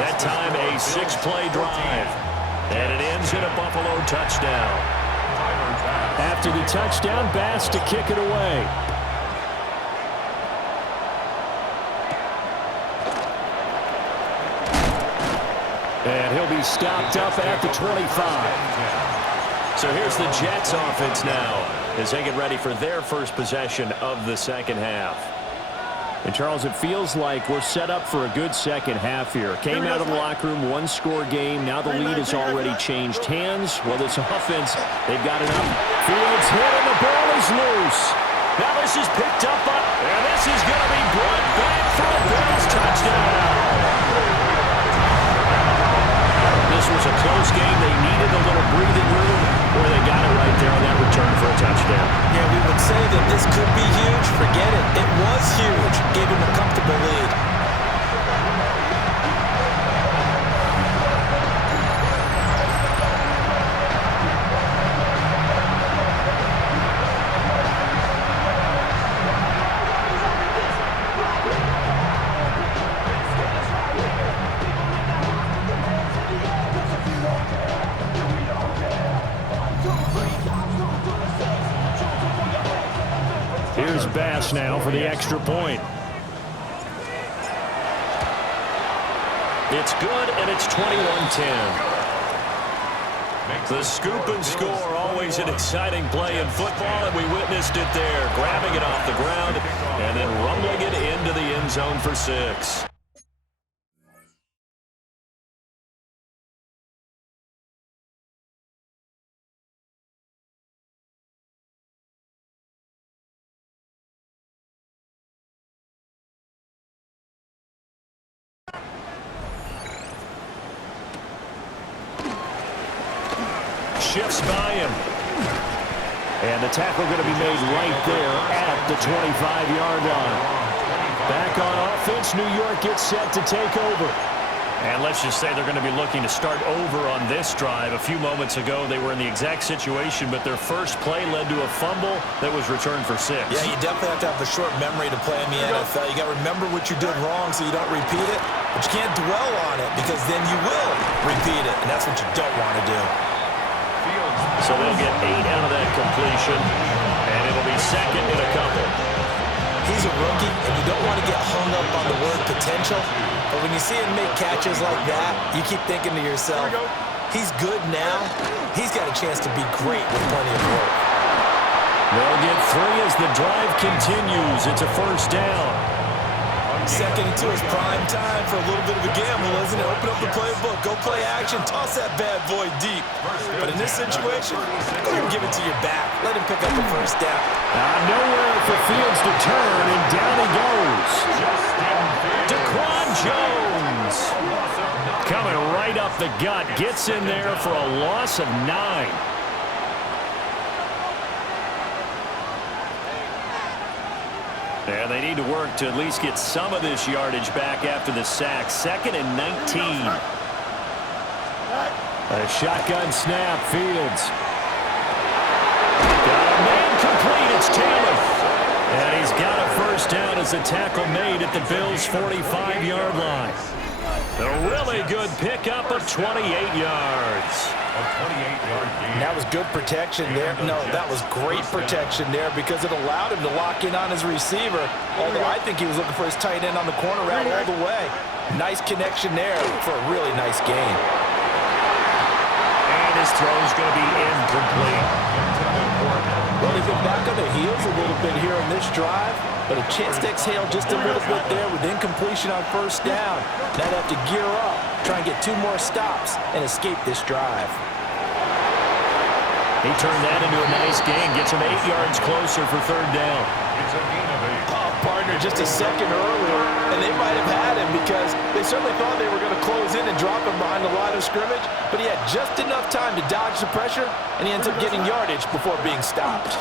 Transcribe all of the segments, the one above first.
That time a 6-play drive. And it ends in a Buffalo touchdown. After the touchdown, Bass to kick it away. And he'll be stopped up at the 25. So here's the Jets offense now as they get ready for their first possession of the second half. And, Charles, it feels like we're set up for a good second half here. Came out of the locker room, one-score game. Now the lead has already changed hands. Well, this offense, they've got it up. Fields hit, and the ball is loose. Now this is picked up, and this is going to be brought back for a Bills touchdown. This was a close game. They needed a little breathing room, or they got it right there on that return for a touchdown. Yeah, we would say that this could be huge. Forget it. It was huge. Gave him a comfortable lead. Here's Bass now for the extra point. It's good, and it's 21-10. The scoop and score, always an exciting play in football, and we witnessed it there, grabbing it off the ground and then rumbling it into the end zone for 6. Shifts by him. And the tackle going to be made right there at the 25-yard line. Back on offense, New York gets set to take over. And let's just say they're going to be looking to start over on this drive. A few moments ago, they were in the exact situation, but their first play led to a fumble that was returned for 6. Yeah, you definitely have to have a short memory to play in the NFL. You got to remember what you did wrong so you don't repeat it, but you can't dwell on it because then you will repeat it, and that's what you don't want to do. So they'll get 8 out of that completion, and it'll be second and a couple. He's a rookie, and you don't want to get hung up on the word potential. But when you see him make catches like that, you keep thinking to yourself, he's good now. He's got a chance to be great with plenty of work. They'll get 3 as the drive continues. It's a first down. Second into his prime time for a little bit of a gamble, isn't it? Open up the playbook, go play action, toss that bad boy deep. But in this situation, go ahead and give it to your back. Let him pick up the first down. Nowhere for Fields to turn, and down he goes. Daquan Jones coming right up the gut, gets in there for a loss of 9. And they need to work to at least get some of this yardage back after the sack. Second and 19. A shotgun snap, Fields. Got a man complete, it's Taylor. And he's got a first down as the tackle made at the Bills' 45-yard line. A really good pickup of 28 yards. That was good protection there. No, that was great protection there because it allowed him to lock in on his receiver, although I think he was looking for his tight end on the corner route all the way. Nice connection there for a really nice gain. And his throw's going to be incomplete. Well, they've been back on their heels a little bit here on this drive, but a chance to exhale just a little bit there with incompletion on first down. Now they have to gear up, try and get 2 more stops, and escape this drive. He turned that into a nice gain, gets him 8 yards closer for third down. Oh, partner, just a second earlier, and they might have had him because they certainly thought they were going to close in and drop him behind the line of scrimmage, but he had just enough time to dodge the pressure, and he ends up getting yardage before being stopped.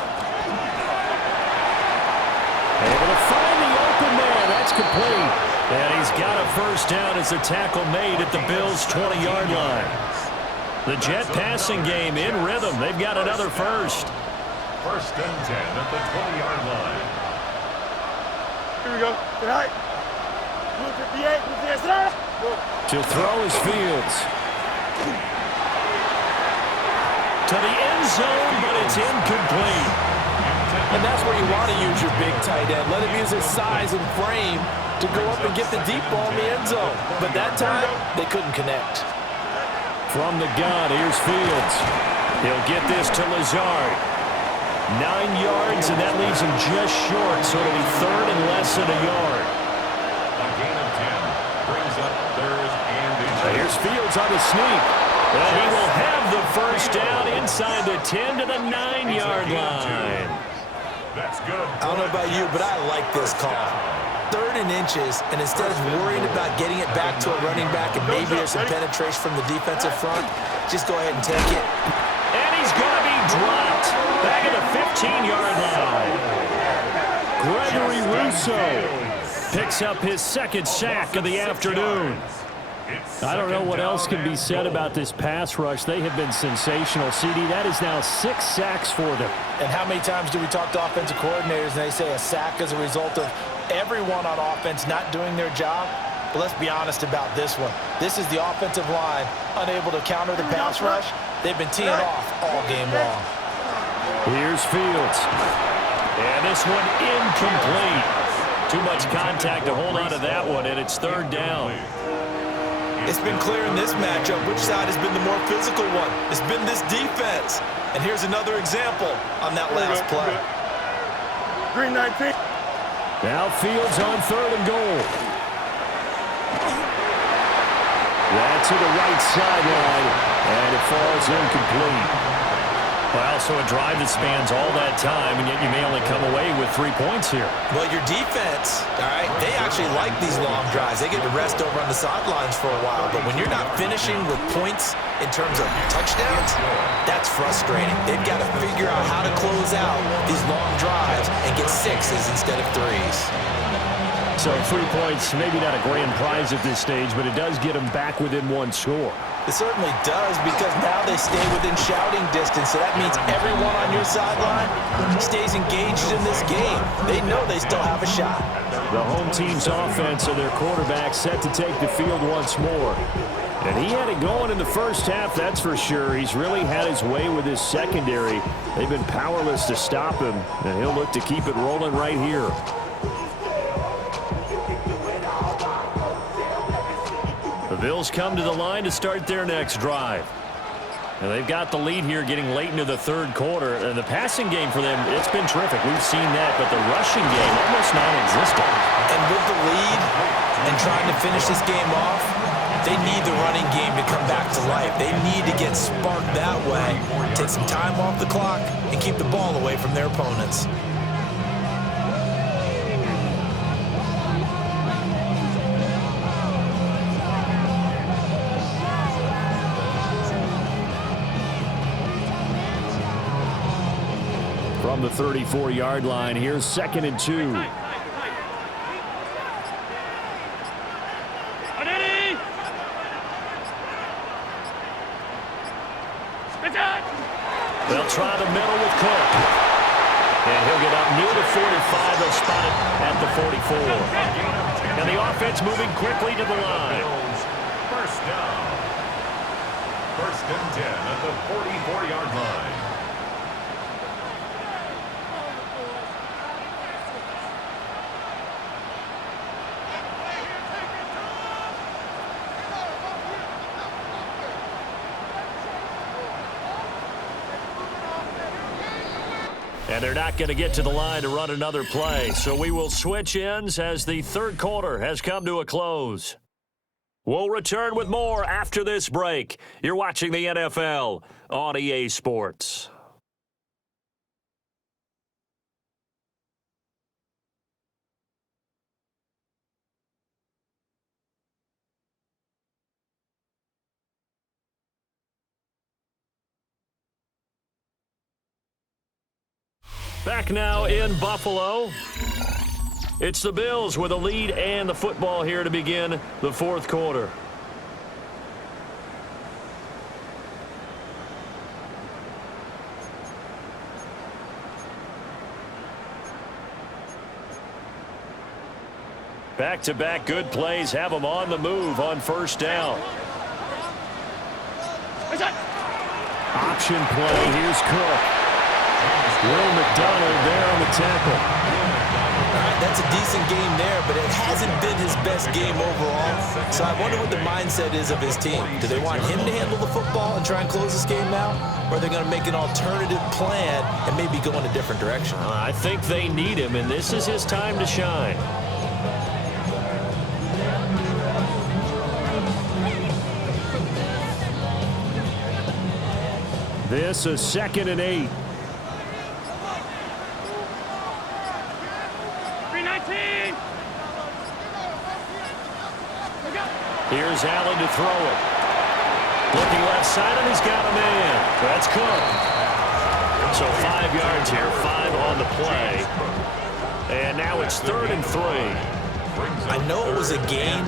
Able to find the open man. That's complete. And he's got a first down as the tackle made at the Bills' 20-yard line. The Jet passing game in rhythm. They've got another first. First and 10 at the 20-yard line. Here we go. Good night. 58. To throw is Fields. To the end zone, but it's incomplete. And that's where you want to use your big tight end. Let him use his size and frame to go up and get the deep ball in the end zone. But that time, they couldn't connect. From the gun, here's Fields. He'll get this to Lazard. 9 yards, and that leaves him just short, so it'll be third and less than a yard. A gain of 10 brings up third and Here's Fields on the sneak. And he will have the first down inside the 10 to the 9-yard line. That's good. I don't know about you, but I like this call. 3rd and inches, and instead of worrying about getting it back to a running back and maybe there's some penetration from the defensive front, just go ahead and take it. And he's going to be dropped back at the 15-yard line. Gregory Rousseau picks up his second sack of the afternoon. I don't know what else can be said about this pass rush. They have been sensational. CD, that is now 6 sacks for them. And how many times do we talk to offensive coordinators and they say a sack is a result of everyone on offense not doing their job? But let's be honest about this one. This is the offensive line unable to counter the pass rush. They've been teeing off all game long. Here's Fields. And this one incomplete. Too much contact to hold on to that one, and it's 3rd down. It's been clear in this matchup which side has been the more physical one. It's been this defense. And here's another example on that last play. Green 19. Now Fields on 3rd and goal. That's to the right sideline, and it falls incomplete. Well, so a drive that spans all that time, and yet you may only come away with 3 points here. Well, your defense, all right, they actually like these long drives. They get to rest over on the sidelines for a while. But when you're not finishing with points in terms of touchdowns, that's frustrating. They've got to figure out how to close out these long drives and get 6s instead of 3s. So 3 points, maybe not a grand prize at this stage, but it does get them back within 1 score. It certainly does, because now they stay within shouting distance, so that means everyone on your sideline stays engaged in this game. They know they still have a shot. The home team's offense and their quarterback set to take the field once more. And he had it going in the first half, that's for sure. He's really had his way with his secondary. They've been powerless to stop him, and he'll look to keep it rolling right here. The Bills come to the line to start their next drive. And they've got the lead here getting late into the 3rd quarter. And the passing game for them, it's been terrific. We've seen that, but the rushing game almost non-existent. And with the lead and trying to finish this game off, they need the running game to come back to life. They need to get sparked that way, take some time off the clock, and keep the ball away from their opponents. From the 34-yard line, here's 2nd and 2. They'll try the middle with Cook. And he'll get up near the 45. They'll spot it at the 44. And the offense moving quickly to the line. First down. 1st and 10 at the 44-yard line. And they're not going to get to the line to run another play. So we will switch ends as the 3rd quarter has come to a close. We'll return with more after this break. You're watching the NFL on EA Sports. Back now in Buffalo. It's the Bills with a lead and the football here to begin the 4th quarter. Back-to-back good plays have them on the move on first down. Option play. Here's Cook. Will McDonald there on the tackle. All right, that's a decent game there, but it hasn't been his best game overall. So I wonder what the mindset is of his team. Do they want him to handle the football and try and close this game out? Or are they going to make an alternative plan and maybe go in a different direction? I think they need him, and this is his time to shine. This is 2nd and 8. 319. Here's Allen to throw it. Looking left side, and he's got a man. That's Cook. So 5 yards here, 5 on the play. And now it's 3rd and 3. I know it was a gain,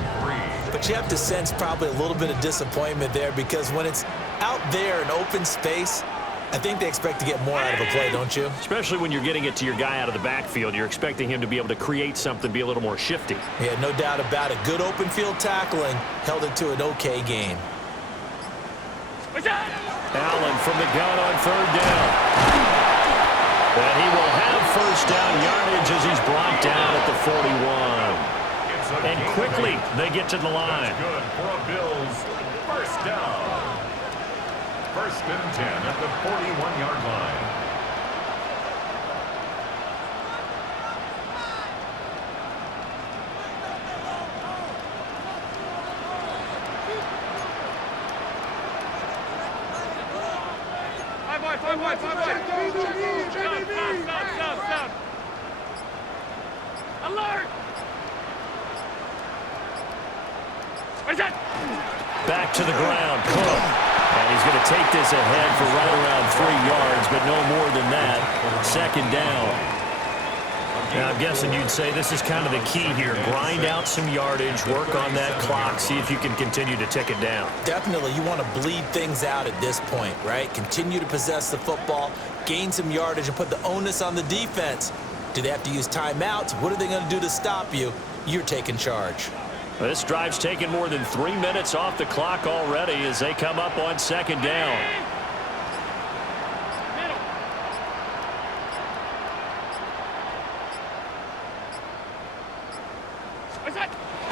but you have to sense probably a little bit of disappointment there because when it's out there in open space, I think they expect to get more out of a play, don't you? Especially when you're getting it to your guy out of the backfield. You're expecting him to be able to create something, be a little more shifty. Yeah, no doubt about it. Good open field tackling held it to an okay game. Allen from the gun on 3rd down. And he will have first down yardage as he's brought down at the 41. And quickly they get to the line. Good for a Bills first down. 1st and 10 at the 41-yard line. Stop. Alert! Where's that? Back to the ground, Cook. And he's going to take this ahead for right around 3 yards, but no more than that. 2nd down. Now, I'm guessing you'd say this is kind of the key here. Grind out some yardage, work on that clock, see if you can continue to tick it down. Definitely, you want to bleed things out at this point, right? Continue to possess the football, gain some yardage, and put the onus on the defense. Do they have to use timeouts? What are they going to do to stop you? You're taking charge. This drive's taken more than 3 minutes off the clock already as they come up on 2nd down.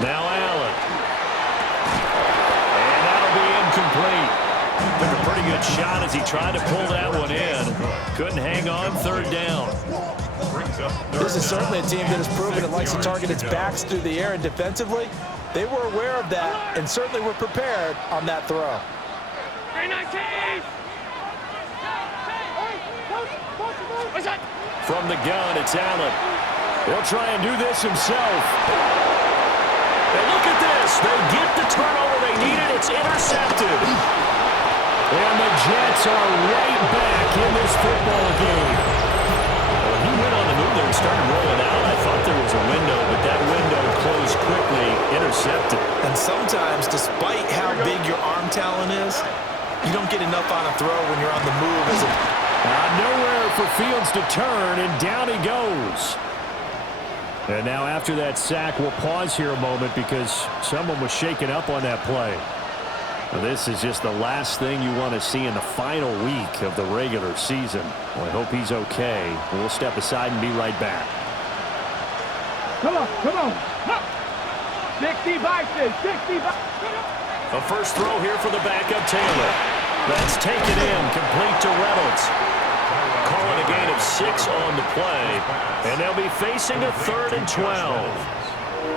Now Allen. And that'll be incomplete. Took a pretty good shot as he tried to pull that one in. Couldn't hang on 3rd down. This is certainly a team that has proven it likes to target its backs through the air, and defensively, they were aware of that and certainly were prepared on that throw. 319. From the gun, it's Allen. He'll try and do this himself. And look at this. They get the turnover they needed. It's intercepted. And the Jets are right back in this football game. Well, he went on the move there and started rolling out. I thought there was a window, but that window closed quickly, intercepted. And sometimes, despite how big your arm talent is, you don't get enough on a throw when you're on the move. Nowhere for Fields to turn, and down he goes. And now after that sack, we'll pause here a moment because someone was shaken up on that play. Now, this is just the last thing you want to see in the final week of the regular season. Well, I hope he's okay. We'll step aside and be right back. Come on. 60 boxes. A first throw here for the backup Taylor. That's taken in, complete to Reynolds. Calling a gain of 6 on the play, and they'll be facing a 3rd and 12.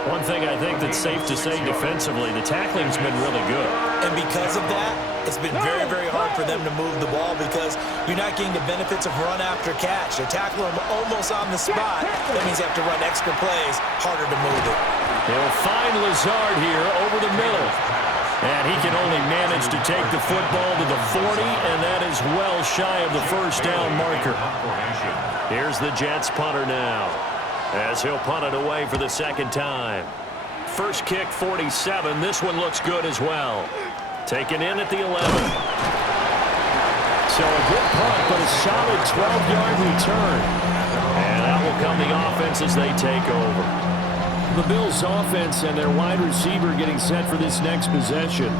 One thing I think that's safe to say defensively, the tackling's been really good. And because of that, it's been very, very hard for them to move the ball because you're not getting the benefits of run after catch. They're tackling them almost on the spot. That means you have to run extra plays, harder to move it. They'll find Lazard here over the middle. And he can only manage to take the football to the 40, and that is well shy of the first down marker. Here's the Jets punter now, as he'll punt it away for the 2nd time. First kick, 47. This one looks good as well. Taken in at the 11. So a good punt, but a solid 12-yard return. And that will come the offense as they take over. The Bills' offense and their wide receiver getting set for this next possession.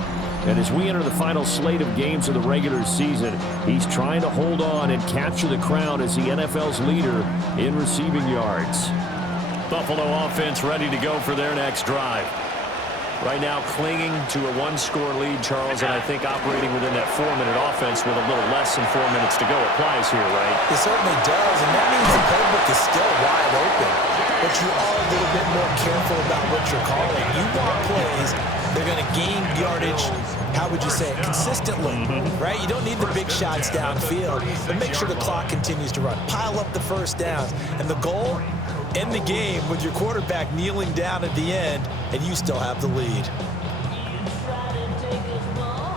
And as we enter the final slate of games of the regular season, he's trying to hold on and capture the crown as the NFL's leader in receiving yards. Buffalo offense ready to go for their next drive. Right now clinging to a one-score lead, Charles, and I think operating within that 4-minute offense with a little less than 4 minutes to go applies here, right? It certainly does, and that means the playbook is still wide open. But you are a little bit more careful about what you're calling. You want plays they're going to gain yardage, how would you say it, consistently, right? You don't need the big shots downfield, but make sure the clock continues to run. Pile up the first downs, and the goal, end the game with your quarterback kneeling down at the end, and you still have the lead.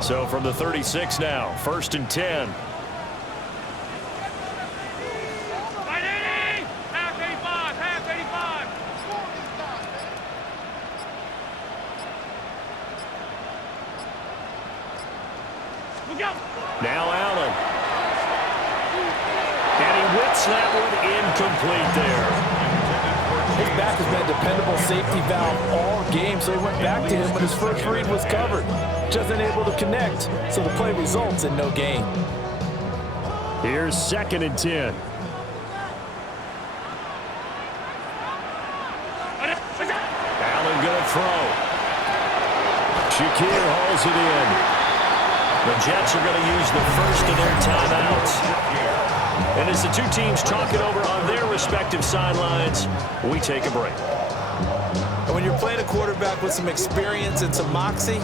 So from the 36 now, 1st and 10. Now Allen. And he whips that one incomplete there. His back has been a dependable safety valve all game, so he went back to him when his first read was covered. Just unable to connect, so the play results in no gain. Here's 2nd and 10. Allen going to throw. Shakir hauls it in. The Jets are going to use the first of their timeouts. And as the two teams talk it over on their respective sidelines, we take a break. And when you're playing a quarterback with some experience and some moxie,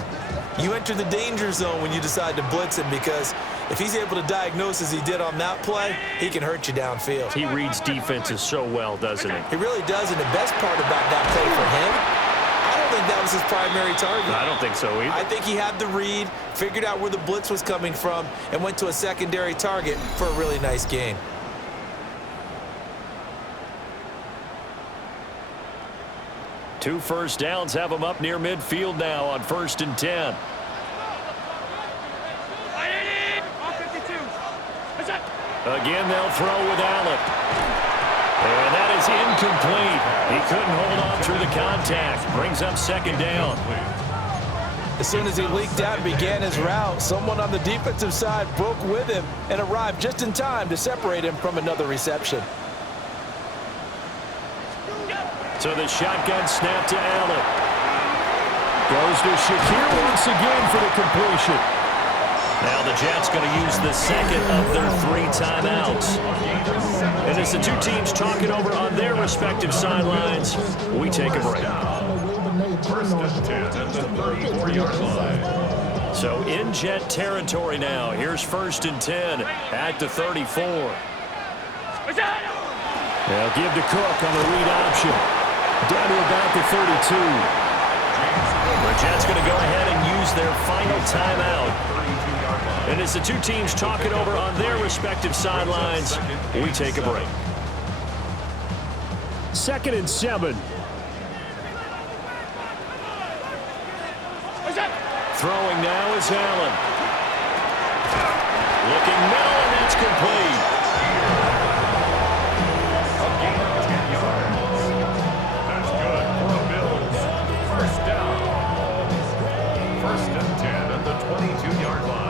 you enter the danger zone when you decide to blitz him, because if he's able to diagnose as he did on that play, he can hurt you downfield. He reads defenses so well, doesn't he? He really does, and the best part about that play for him, I don't think that was his primary target. I don't think so either. I think he had the read, figured out where the blitz was coming from, and went to a secondary target for a really nice gain. Two first downs have him up near midfield now on 1st and 10. Again, they'll throw with Allen. And that is incomplete. He couldn't hold on through the contact. Brings up 2nd down. As soon as he leaked out and began his route, someone on the defensive side broke with him and arrived just in time to separate him from another reception. So the shotgun snap to Allen. Goes to Shakir once again for the completion. Now the Jets going to use the second of their 3 timeouts. And as the two teams talk it over on their respective sidelines, we take a break. 1st and 10 at the 34-yard line. So in Jet territory now. Here's 1st and 10 at the 34. They'll give to Cook on the read option. Down to about the 32. The Jets going to go ahead and use their final timeout. And as the two teams talk it over on their respective sidelines, we take a break. 2nd and 7. Throwing now is Allen. Looking middle, and that's complete. A gain of 10 yards. That's good for the Bills. 1st down. 1st and 10 at the 22-yard line.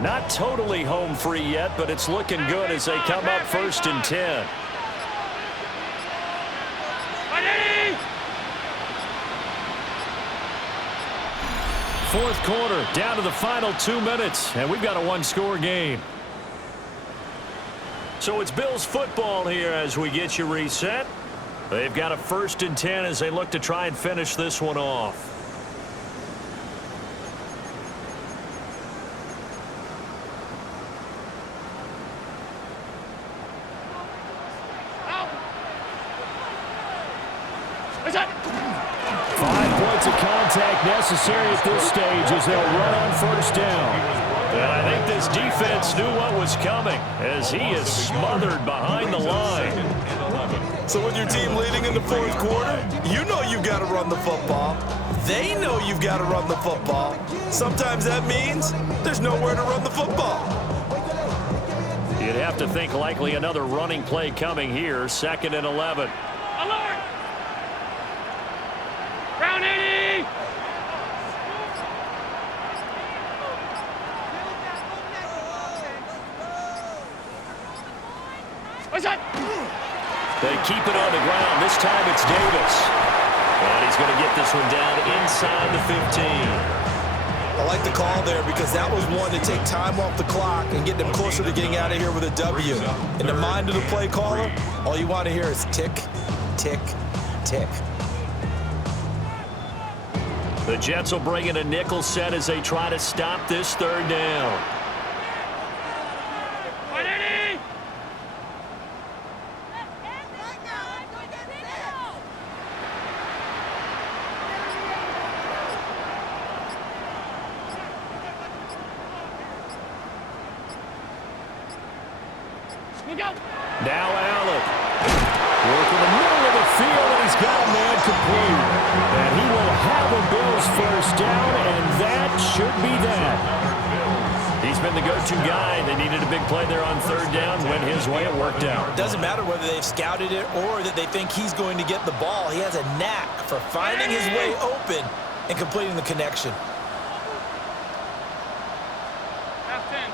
Not totally home free yet, but it's looking good as they come up 1st and 10. Fourth quarter, down to the final 2 minutes, and we've got a one-score game. So it's Bills football here as we get you reset. They've got a 1st and 10 as they look to try and finish this one off. Necessary at this stage as they'll run on 1st down. And I think this defense knew what was coming as he is smothered behind the line. So with your team leading in the 4th quarter, you know you've got to run the football. They know you've got to run the football. Sometimes that means there's nowhere to run the football. You'd have to think likely another running play coming here. 2nd and 11. Alert! Round 80! What's that? They keep it on the ground. This time it's Davis. And he's going to get this one down inside the 15. I like the call there because that was one to take time off the clock and get them closer to getting out of here with a W. In the mind of the play caller, all you want to hear is tick, tick, tick. The Jets will bring in a nickel set as they try to stop this 3rd down. 180! Look out! Now Allen. Working the middle of the field, and he's got a man complete. And he will have a Bills 1st down, and that should be that. He's been the go-to guy. They needed a big play there on 3rd down. Went his way. It worked out. Doesn't matter whether they've scouted it or that they think he's going to get the ball. He has a knack for finding his way open and completing the connection. Half 10.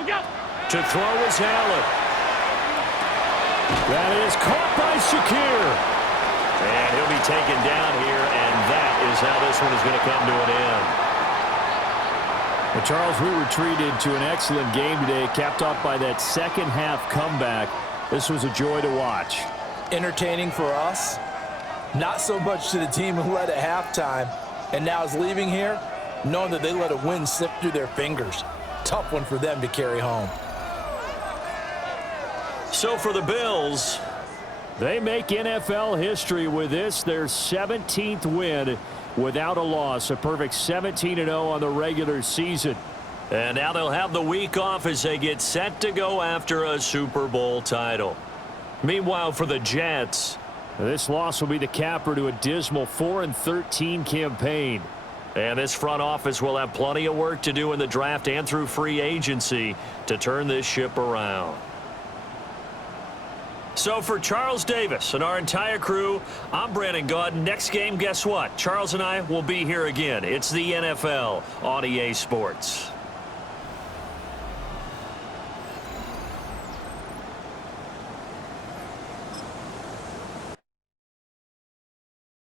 Look out! To throw is Allen. That is caught by Shakir. And he'll be taken down here, and that is how this one is going to come to an end. Well, Charles, we were treated to an excellent game today, capped off by that second-half comeback. This was a joy to watch. Entertaining for us, not so much to the team who led at halftime and now is leaving here knowing that they let a win slip through their fingers. Tough one for them to carry home. So for the Bills, they make NFL history with this, their 17th win without a loss, a perfect 17-0 on the regular season. And now they'll have the week off as they get set to go after a Super Bowl title. Meanwhile, for the Jets, this loss will be the capper to a dismal 4-13 campaign. And this front office will have plenty of work to do in the draft and through free agency to turn this ship around. So for Charles Davis and our entire crew, I'm Brandon Gaudin. Next game, guess what? Charles and I will be here again. It's the NFL on EA Sports.